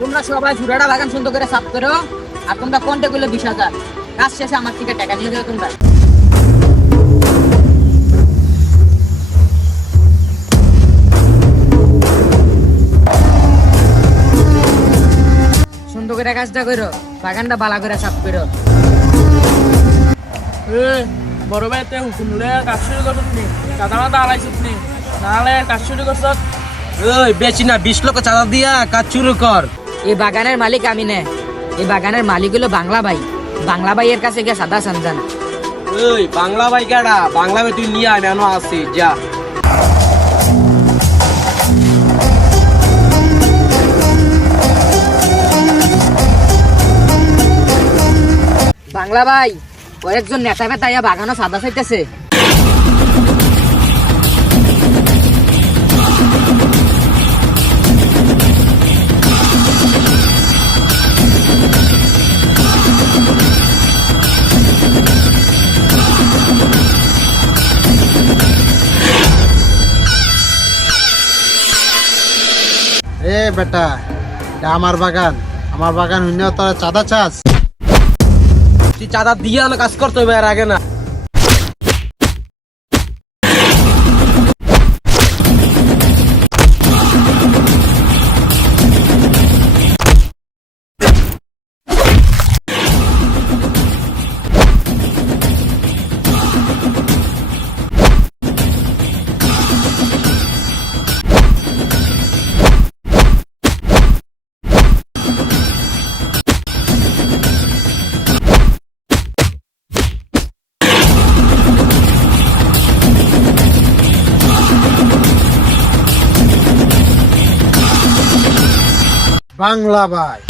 তোমরা সবাই পুরাটা বাগান সুন্দর করে সাফ করো, আর তোমরা কোনটা করলে 20,000 কাজ শেষে আমার থেকে টাকা নিয়ে যাও তোমরা। সুন্দর করে কাজটা করো, বাগানটা বালা করে সাফ করো। বড় ভাইতে হুকুমলে কাজ শুরু করছ নি, চাঁদা মাদা আলাইছিস নি, নাহলে কাজ শুরু করছ। ওই বেশি না 20 লক্ষ চাঁদা দিয়া কাজ শুরু কর। এই বাগানের মালিক আমি না, এই বাগানের মালিক হলো বাংলা ভাই। বাংলা ভাইয়ের কাছে গিয়ে সাদা সানজান। ওই বাংলা ভাই কেডা? বাংলা ভাই তুই নিয়ে আয়, আমি আছি যা। বাংলা ভাই কয়েকজন নেতা বেতাইয়া বাগানো সাদা চাইতেছে। এ বেটা, এটা আমার বাগান হইনা তোরা চাঁদা চাস? তুই চাঁদা দিয়ে হলো কাজ করতে হবে, আর আগে না। বাংলা ভাই